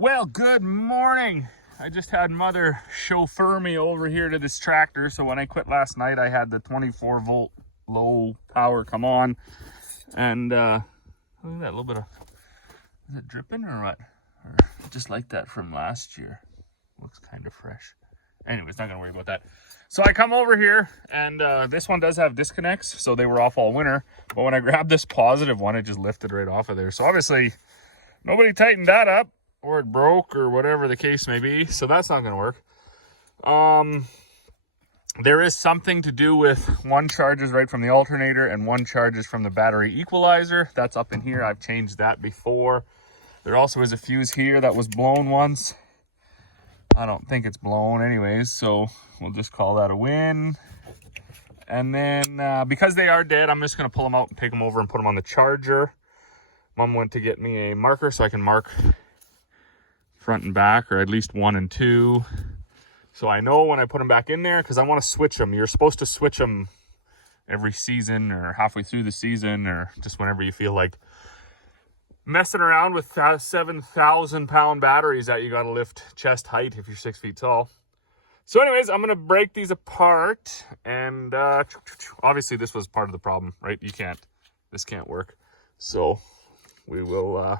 Well, good morning. I just had Mother chauffeur me over here to this tractor. So when I quit last night, I had the 24 volt low power come on. And look at that little bit of, is it dripping or what? Or just like that from last year. Looks kind of fresh. Anyways, not gonna worry about that. So I come over here and this one does have disconnects. So they were off all winter. But when I grabbed this positive one, it just lifted right off of there. So obviously nobody tightened that up, or it broke, or whatever the case may be. So that's not going to work. There is something to do with one charges right from the alternator and one charges from the battery equalizer. That's up in here. I've changed that before. There also is a fuse here that was blown once. I don't think it's blown anyways, so we'll just call that a win. And then because they are dead, I'm just going to pull them out and take them over and put them on the charger. Mom went to get me a marker so I can mark front and back, or at least 1 and 2, so I know when I put them back in there, because I want to switch them. You're supposed to switch them every season or halfway through the season, or just whenever you feel like messing around with 7,000 pound batteries that you got to lift chest height if you're 6 feet tall. So anyways, I'm going to break these apart, and obviously this was part of the problem, right? This can't work, so we will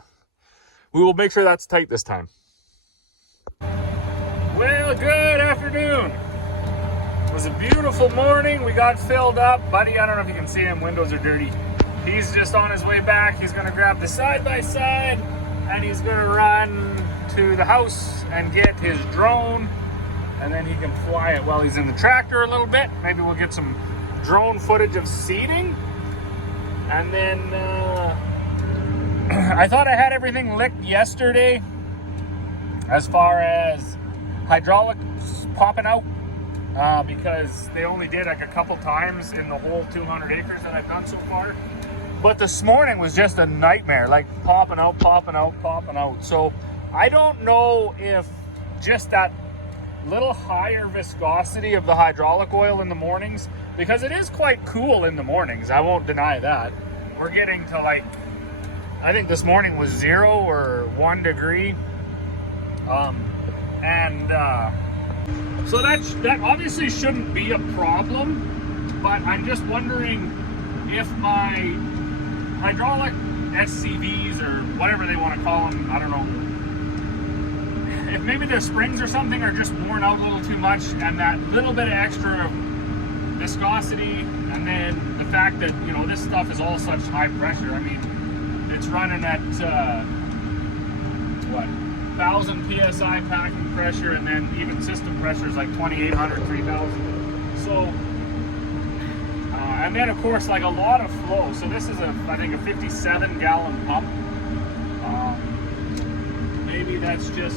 make sure that's tight this time. Well, good afternoon. It was a beautiful morning. We got filled up. Buddy, I don't know if you can see him. Windows are dirty. He's just on his way back. He's going to grab the side-by-side, and he's going to run to the house and get his drone, and then he can fly it while he's in the tractor a little bit. Maybe we'll get some drone footage of seeding. And then I thought I had everything licked yesterday as far as hydraulics popping out, because they only did like a couple times in the whole 200 acres that I've done so far. But this morning was just a nightmare, like popping out. So I don't know if just that little higher viscosity of the hydraulic oil in the mornings, because it is quite cool in the mornings, I won't deny that. We're getting to like, I think this morning was 0 or 1 degree. So that obviously shouldn't be a problem, but I'm just wondering if my hydraulic SCVs, or whatever they want to call them, I don't know, if maybe the springs or something are just worn out a little too much, and that little bit of extra viscosity, and then the fact that, you know, this stuff is all such high pressure. I mean, it's running at, 1,000 PSI packing pressure, and then even system pressure is like 2,800, 3,000. So, and then of course, like a lot of flow. So this is I think a 57 gallon pump. Maybe that's just,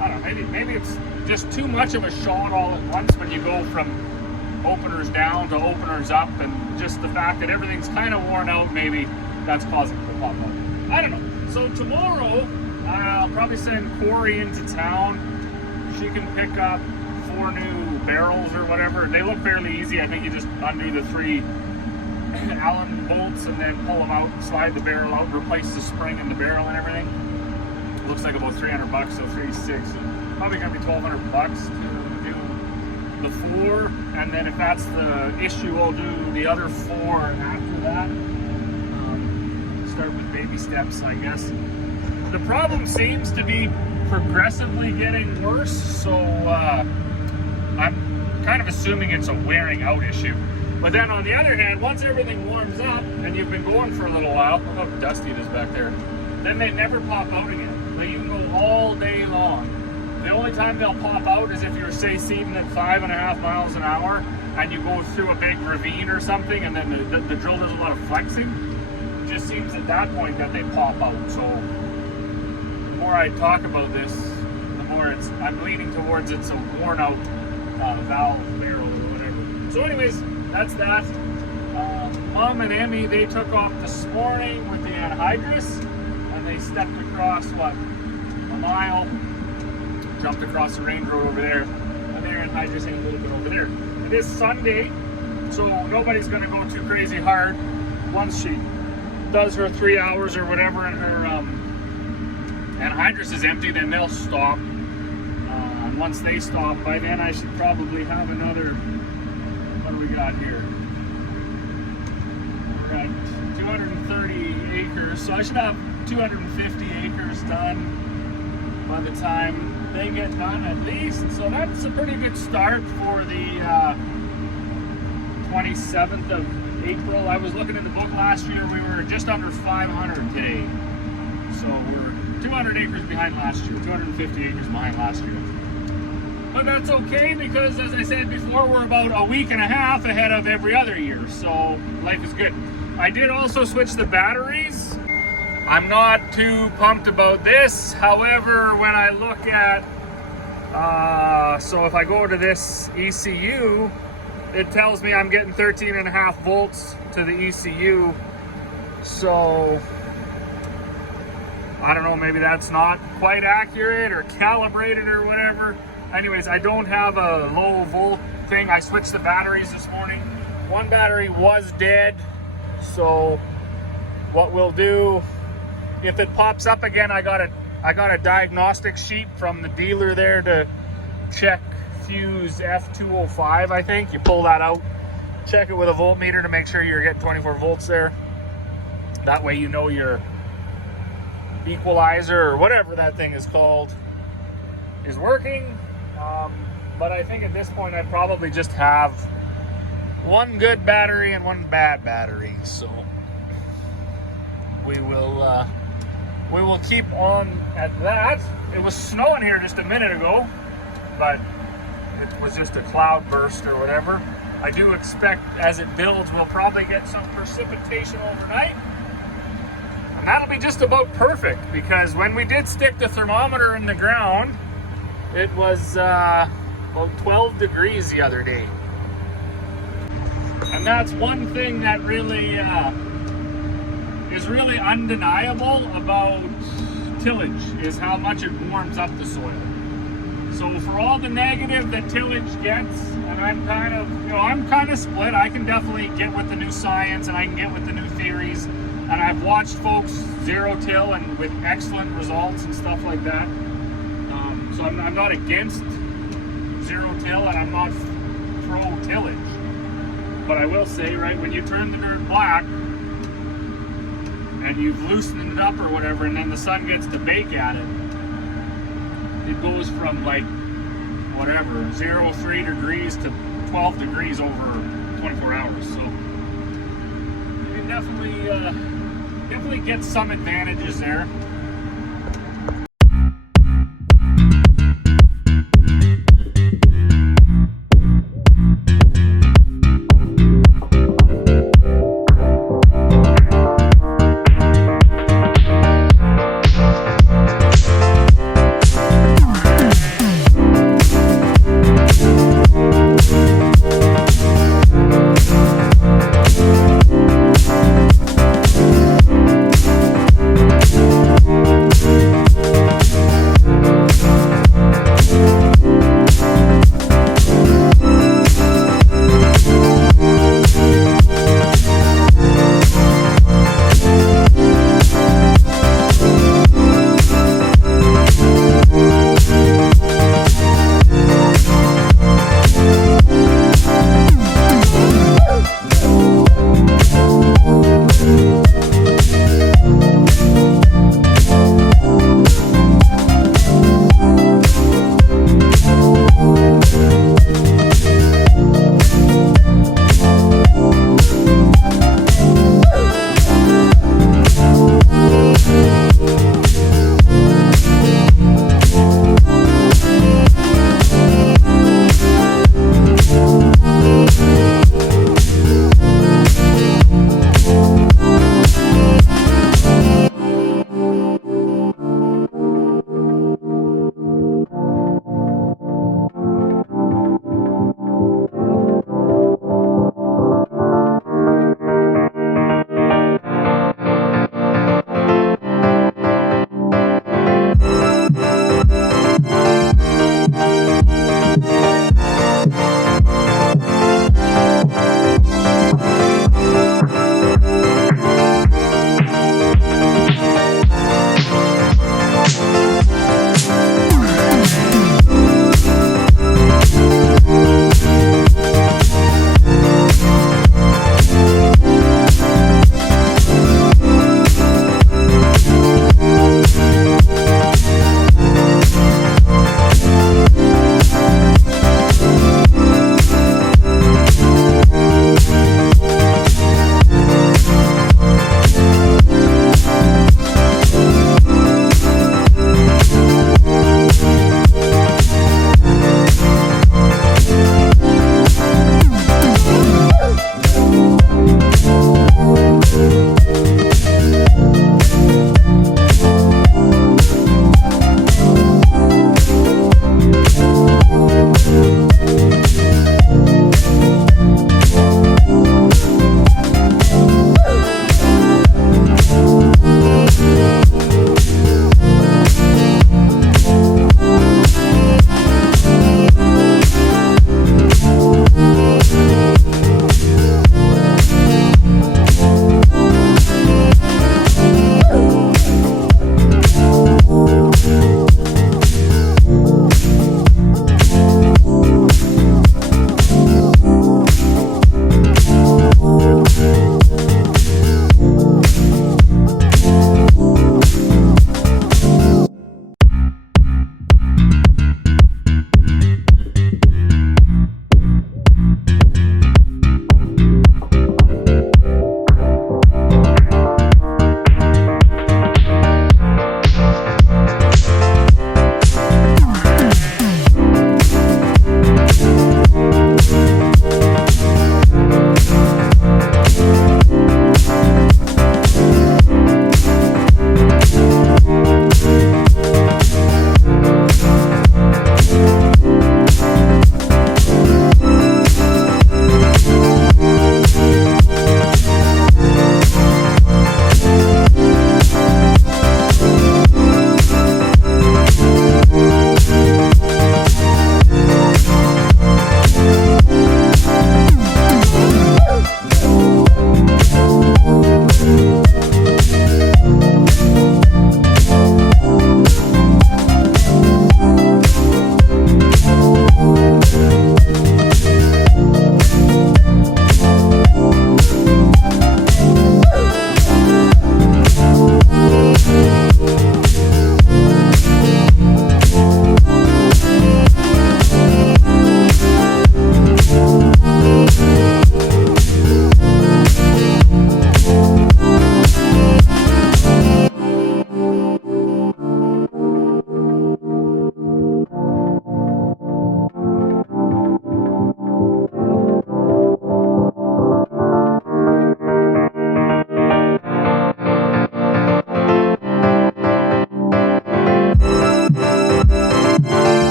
I don't know, maybe it's just too much of a shot all at once when you go from openers down to openers up, and just the fact that everything's kind of worn out, maybe that's causing it to pop out. I don't know. So tomorrow, I'll probably send Corey into town. She can pick up 4 new barrels or whatever. They look fairly easy. I think you just undo the 3 Allen bolts and then pull them out, slide the barrel out, replace the spring in the barrel and everything. It looks like about $300, so 3,600. So probably gonna be $1,200 to do the 4, and then if that's the issue, I'll do the other 4 after that. Start with baby steps, I guess. The problem seems to be progressively getting worse, so I'm kind of assuming it's a wearing out issue. But then on the other hand, once everything warms up and you've been going for a little while, look how dusty it is back there, then they never pop out again. Like, you can go all day long. The only time they'll pop out is if you're, say, seeding at 5.5 miles an hour and you go through a big ravine or something, and then the drill does a lot of flexing. It just seems at that point that they pop out. So the more I talk about this, the more I'm leaning towards it's a worn out valve barrel or whatever. So anyways, that's that. Mom and Emmy, they took off this morning with the anhydrous, and they stepped across, a mile, jumped across the range road over there, and they're anhydrousing a little bit over there. It is Sunday, so nobody's going to go too crazy hard once she does her 3 hours or whatever in her anhydrous hydrous is empty, then they'll stop. And once they stop, by then I should probably have another, what do we got here? We're at 230 acres, so I should have 250 acres done by the time they get done at least. So that's a pretty good start for the 27th of April. I was looking in the book last year, we were just under 500 today. So we're 200 acres behind last year, 250 acres behind last year. But that's okay because, as I said before, we're about a week and a half ahead of every other year. So life is good. I did also switch the batteries. I'm not too pumped about this. However, when I look at, so if I go to this ECU, it tells me I'm getting 13.5 volts to the ECU. So I don't know, maybe that's not quite accurate or calibrated or whatever. Anyways, I don't have a low volt thing. I switched the batteries this morning. One battery was dead. So what we'll do, if it pops up again, I got a diagnostics sheet from the dealer there to check fuse F205, I think. You pull that out, check it with a voltmeter to make sure you're getting 24 volts there. That way you know your equalizer or whatever that thing is called is working. But I think at this point I'd probably just have one good battery and one bad battery. So we will keep on at that. It was snowing here just a minute ago, but it was just a cloud burst or whatever. I do expect as it builds, we'll probably get some precipitation overnight. And that'll be just about perfect, because when we did stick the thermometer in the ground, it was about 12 degrees the other day. And that's one thing that really is really undeniable about tillage, is how much it warms up the soil. So for all the negative that tillage gets, and I'm kind of split. I can definitely get with the new science and I can get with the new theories. And I've watched folks zero till and with excellent results and stuff like that. So I'm not against zero till and I'm not pro tillage. But I will say, right, when you turn the dirt black and you've loosened it up or whatever, and then the sun gets to bake at it, it goes from like whatever 0-3 degrees to 12 degrees over 24 hours. So you can definitely get some advantages there.